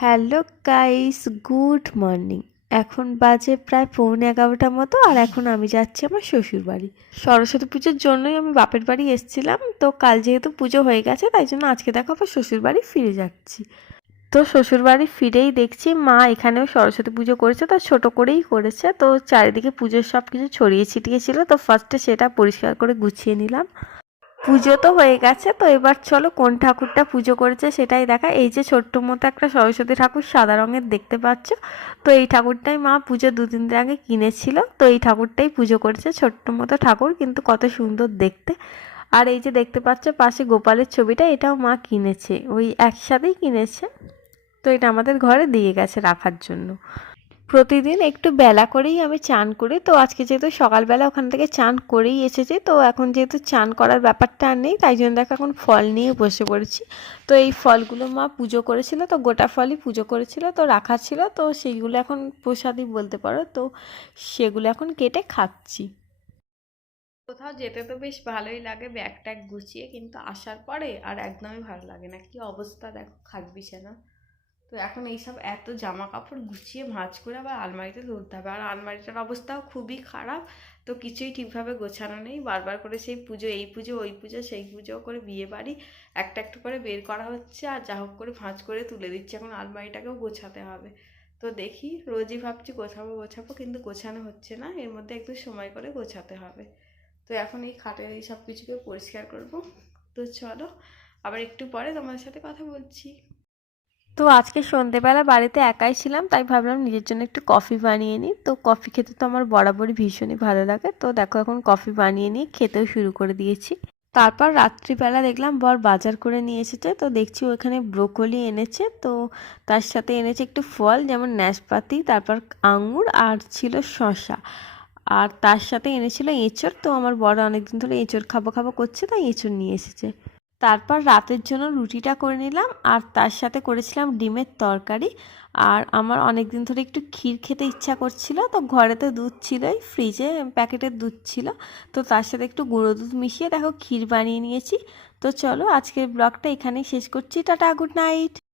Hello guys, good morning. এখন বাজে প্রায় পৌনে এগারোটার মতো আর এখন আমি যাচ্ছি আমার শ্বশুর বাড়ি। সরস্বতী পুজোর জন্যই আমি বাপের বাড়ি এসেছিলাম, তো কাল যেহেতু পুজো হয়ে গেছে, তাই জন্য আজকে দেখো আবার শ্বশুর বাড়ি ফিরে যাচ্ছি। তো শ্বশুর বাড়ি ফিরেই দেখছি, মা এখানেও সরস্বতী পুজো করেছে তো ছোট করেই করেছে, তো চারিদিকে পুজোর সব কিছু ছড়িয়ে ছিটিয়ে ছিল, তো ফার্স্টে সেটা পরিষ্কার করে গুছিয়ে নিলাম। পুজো তো হয়ে গেছে, তো এবার চলো কোন ঠাকুরটা পুজো করেছে সেটাই দেখা। এই যে ছোট্ট মতো একটা সরস্বতী ঠাকুর, সাদা রঙের দেখতে পাচ্ছ। তো এই ঠাকুরটাই মা পুজো দুদিন আগে কিনেছিল। তো এই ঠাকুরটাই পুজো করেছে ছোট্ট মতো ঠাকুর, কিন্তু কত সুন্দর দেখতে। আর এই যে দেখতে পাচ্ছ পাশে গোপালের ছবিটা, এটাও মা কিনেছে। ওই একসাথেই কিনেছে। তো এটা আমাদের ঘরে দিয়ে গেছে রাখার জন্য। প্রতিদিন একটু বেলা করেই আমি চান করি। তো আজকে যেহেতু সকালবেলা ওখান থেকে চান করেই এসেছি, তো এখন যেহেতু চান করার ব্যাপারটা আর নেই, তাই জন্য দেখো এখন ফল নিয়ে বসে পড়েছি। তো এই ফলগুলো মা পুজো করেছিল, তো গোটা ফলই পুজো করেছিল, তো রাখা ছিল, তো সেইগুলো এখন প্রসাদই বলতে পারো, তো সেগুলো এখন কেটে খাচ্ছি। কোথাও যেতে তো বেশ ভালোই লাগে, ব্যাগ ট্যাগ গুছিয়ে, কিন্তু আসার পরে আর একদমই ভালো লাগে না। কি অবস্থা দেখো খাট বিছানা তো এখন এইসব এত জামা কাপড় গুছিয়ে ভাঁজ করে আবার আলমারিতে তুলতে হবে। আর আলমারিটার অবস্থাও খুবই খারাপ, তো কিছুই ঠিকভাবে গোছানো নেই। বারবার করে সেই পুজো, এই পুজো, ওই পুজো, সেই পুজো করে বিয়ে বাড়ি একটা একটা করে বের করা হচ্ছে আর যা হোক করে ভাঁজ করে তুলে দিচ্ছে। এখন আলমারিটাকেও গোছাতে হবে। তো দেখি, রোজই ভাবছি গোছাবো গোছাবো কিন্তু গোছানো হচ্ছে না। এর মধ্যে একটু সময় করে গোছাতে হবে। তো এখন এই খাটের এই সব কিছুকে পরিষ্কার করব। তো চলো, আবার একটু পরে তোমাদের সাথে কথা বলছি। তো আজকে সন্ধেবেলা বাড়িতে একাই ছিলাম, তাই ভাবলাম নিজের জন্য একটু কফি বানিয়ে নিই। তো কফি খেতে তো আমার বরাবরই ভীষণই ভালো লাগে। তো দেখো এখন কফি বানিয়ে নিয়ে খেতেও শুরু করে দিয়েছি। তারপর রাত্রিবেলা দেখলাম বর বাজার করে নিয়ে এসেছে। তো দেখছি ওখানে ব্রোকলি এনেছে। তো তার সাথে এনেছে একটু ফল, যেমন ন্যাশপাতি তারপর আঙুর আর ছিল শশা আর তার সাথে এনেছিল এঁচড়। তো আমার বড় অনেকদিন ধরে এঁচড় খাব খাব করছে, তাই এঁচড় নিয়ে এসেছে। তারপর রাতের জন্য রুটিটা করে নিলাম আর তার সাথে করেছিলাম ডিমের তরকারি। আর আমার অনেক দিন ধরে একটু ক্ষীর খেতে ইচ্ছা করছিল, তো ঘরে তো দুধ ছিলই ফ্রিজে প্যাকেটের দুধ ছিল, তো তার সাথে একটু গুঁড়ো দুধ মিশিয়ে দেখো ক্ষীর বানিয়ে নিয়েছি। তো চলো আজকের ব্লগটা এখানেই শেষ করছি। টাটা, গুড নাইট!